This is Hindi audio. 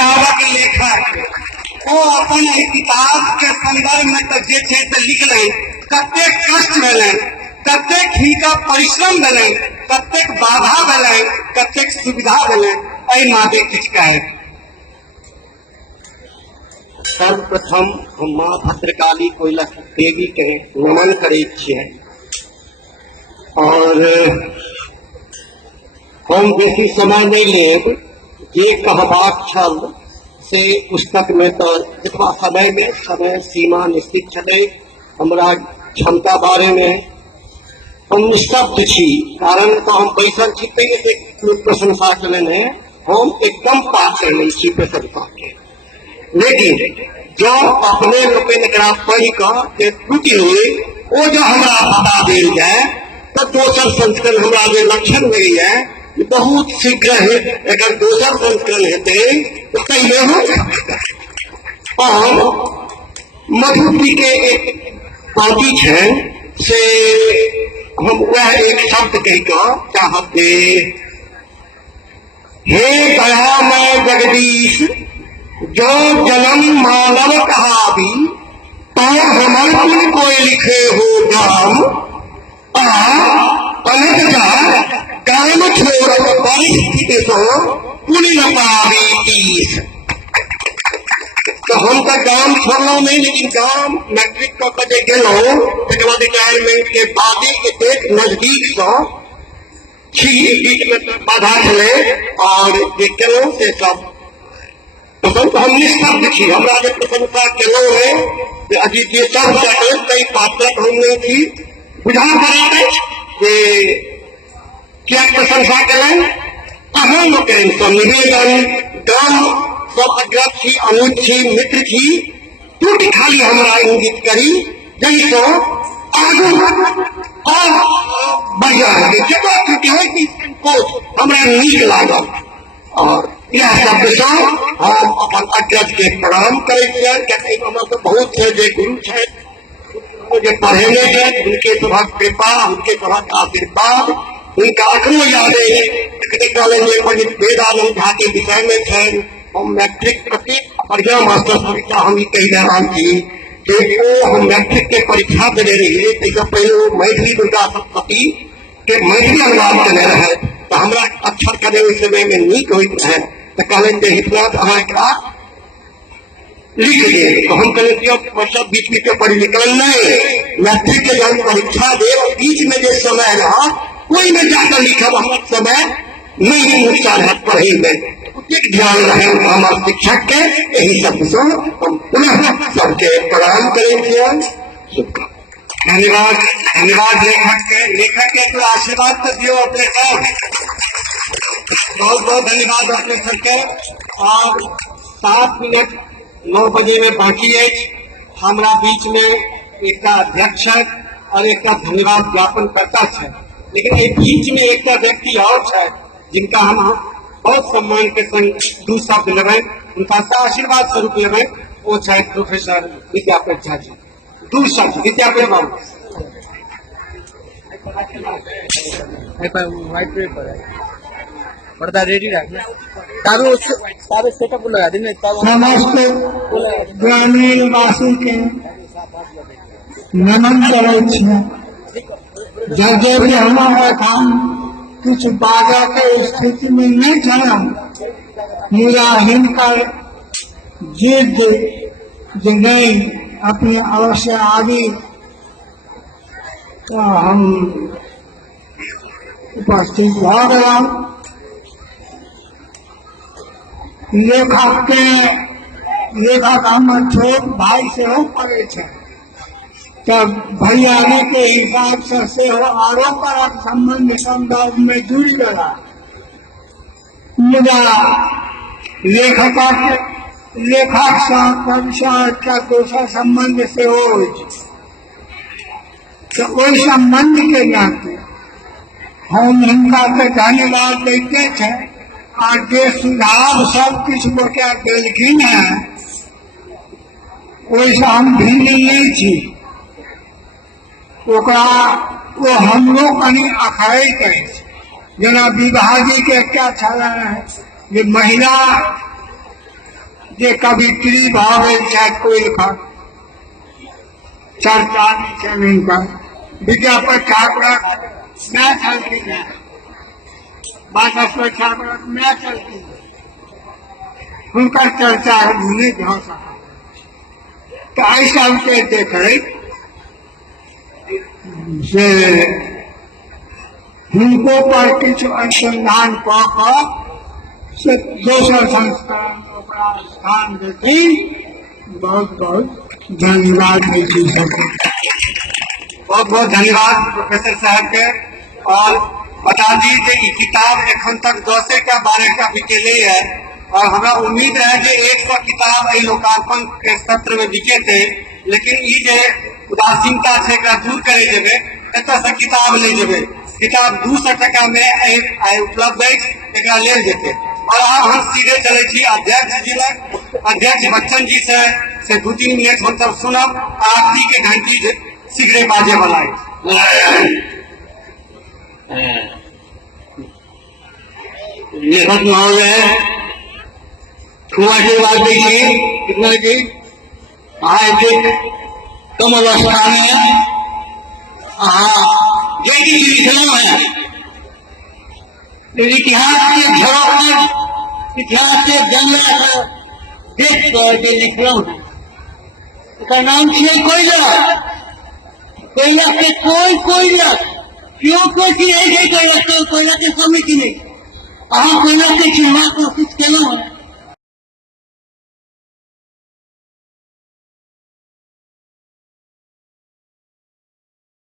किताबक लेखक वो अपन किताब के संदर्भ में तो जे छे तो लिखले, कतेक कष्ट भेलै, कतेक हिनका परिश्रम भेलै, कतेक बाधा भेलै, कतेक सुविधा भेलै, एहि मादे किछु कहै। सर्वप्रथम हम माँ भद्रकाली कोइलख देवी के नमन करै छियै और हम बेसी समय नहीं लेब, जे कहबाक छल से पुस्तक में तो जतबा समय में समय सीमा निश्चित छलै। हमरा क्षमता बारे में हम निस्तब्ध छी, कारण तो हम बैसल छी तैयो से प्रशंसा करें, हम एकदम पास नहीं छी प्रशंसा के। लेकिन जो अपने लोकन एकरा पढ़ के त्रुटि हुई वो जो हमरा बता देल जाए तो दोसर संस्करण हमरा जे लक्षण हुई है बहुत शीघ्र है, अगर दोसर संस्करण हेते तो कहिए हो। और मधुपी के एक पार्टी है से हम वह एक शब्द कहकर चाहते, हे दयामय जगदीश जो जन्म मानव कहा भी तो भ्रमण की कोई लिखे हो नाम अलग जा गाम छोड़ परिस्थिति सो पुण्य न पावी तीस। तो हम तो गांव छोड़ना नहीं, लेकिन गांव मैट्रिक का कदे गेलो एक बाद रिटायरमेंट के बाद एक नजदीक सो बीच में बाधा चले और जे केलो से सब पसंद हम निष्पक्ष छी। हमरा जे प्रशंसा केलो है अजी जे सब से कई पात्रक हम नहीं थी बुझा पड़े कि क्या प्रशंसा करें। अहाँ लोग निवेदन गांव सब अग्रत थी, अनुज थी, मित्र थी, टूट खाली हमरा इंगित करी जैसो आगू और बढ़िया जगह टूटे है कि हमरा नीक लागल। और यह शब्द से हम अपन अग्रज के प्रणाम करे तो बहुत से जे गुरु है जो पढ़ेने हैं उनके सभा कृपा, उनके सभा आशीर्वाद, उनका अखनो याद है पंडित वेदानंद झा के विषय में थे। हम मैट्रिक प्रति बढ़िया मास्टर परीक्षा हम कह रहा थी कि वो हम मैट्रिक के परीक्षा दे रही है पहले मैथिली दुर्गा सप्तती के मैथिली अनुवाद करने रहे तो हमारा अक्षर करे उस समय में नीक होते हैं तो कहले हितना अहाँ लिख दिए। तो हम कहते सब बीच बीच में पढ़ निकल नहीं मैट्रिक के जब परीक्षा दे बीच में जो समय रहा कोई में जाकर लिखा हमारा समय नहीं नुकसान है पढ़े में एक ध्यान रहे हमारे शिक्षक के यही सब हम पुनः सबके प्रणाम करेंगे। धन्यवाद धन्यवाद लेखक के तो आशीर्वाद तो दियो अपने सब, बहुत बहुत धन्यवाद अपने सबके। और 7 मिनट 9 बजे में बाकी है हमारा बीच में एक अध्यक्ष और एक धन्यवाद ज्ञापन करता है, लेकिन ये बीच में एक व्यक्ति और है जिनका हम बहुत सम्मान के संग 2 शब्द लेवे उनका आशीर्वाद स्वरूप लेवे वो है प्रोफेसर विद्यापति झा जी। 2 शब्द विद्यापति बाबू व्हाइट पेपर पर्दा रेडी रखना तारो सेटअप लगा देना। नमस्ते ग्रामीण वासी के नमन करे जब भी हमारा काम कुछ बाधा के स्थिति में नहीं था मेरा हिंकर जिद जो नहीं अपनी अवश्य आदि तो हम उपस्थित हो गया। लेखक हम छोट भाई से हो पड़े थे तब भैया के हिसाब से हो आरोप संबंध संदर्भ में जुड़ गया। मुदा लेखक का दोसर संबंध से हो तो वही संबंध के नाते हम इनका के धन्यवाद देते थे। और जो सुझाव सब कुछ बता दिलखिन है वैसे हम भी नहीं थी वो हम लोग कहीं अखाई कहे जना विवाह जी के क्या छाया है ये महिला जे कवित्री भावे चाहे कोई लिखा चर्चा नहीं का विज्ञापन ठाकुर मैं चलती है बात ठाकुर मैं चलती है उनका चर्चा है नहीं हो सका तो ऐसा उनके देखे से उनको पर कुछ अनुसंधान से दोसर संस्थान स्थान देती बहुत बहुत धन्यवाद बहुत बहुत धन्यवाद प्रोफेसर साहब के। और बता दी कि किताब एखन तक 10 का 12 का बिकेले है और हमें उम्मीद है कि 100 किताब लोकार्पण के सत्र में बिके थे, लेकिन ये उदासीनता से दूर करे जेबे एत से किताब ले जेबे किताब 200 टका में उपलब्ध है ले जेते। और अब हम सीधे चले छी अध्यक्ष जी लग। अध्यक्ष बच्चन जी से 2-3 मिनट हम सब सुनब। आरती के घंटी शीघ्र बाजे वाला है। लेखक महोदय खूब आशीर्वाद दीजिए कितना जी आए कमल स्थानीय जय जी लिखना है इतिहास के झरोख इतिहास के जंगल देख कर लिखना है। इसका नाम छे कोयला। कोयला के कोयला क्यों कोई कोयला के समय की नहीं कोयला के चुनाव कोशिश केना है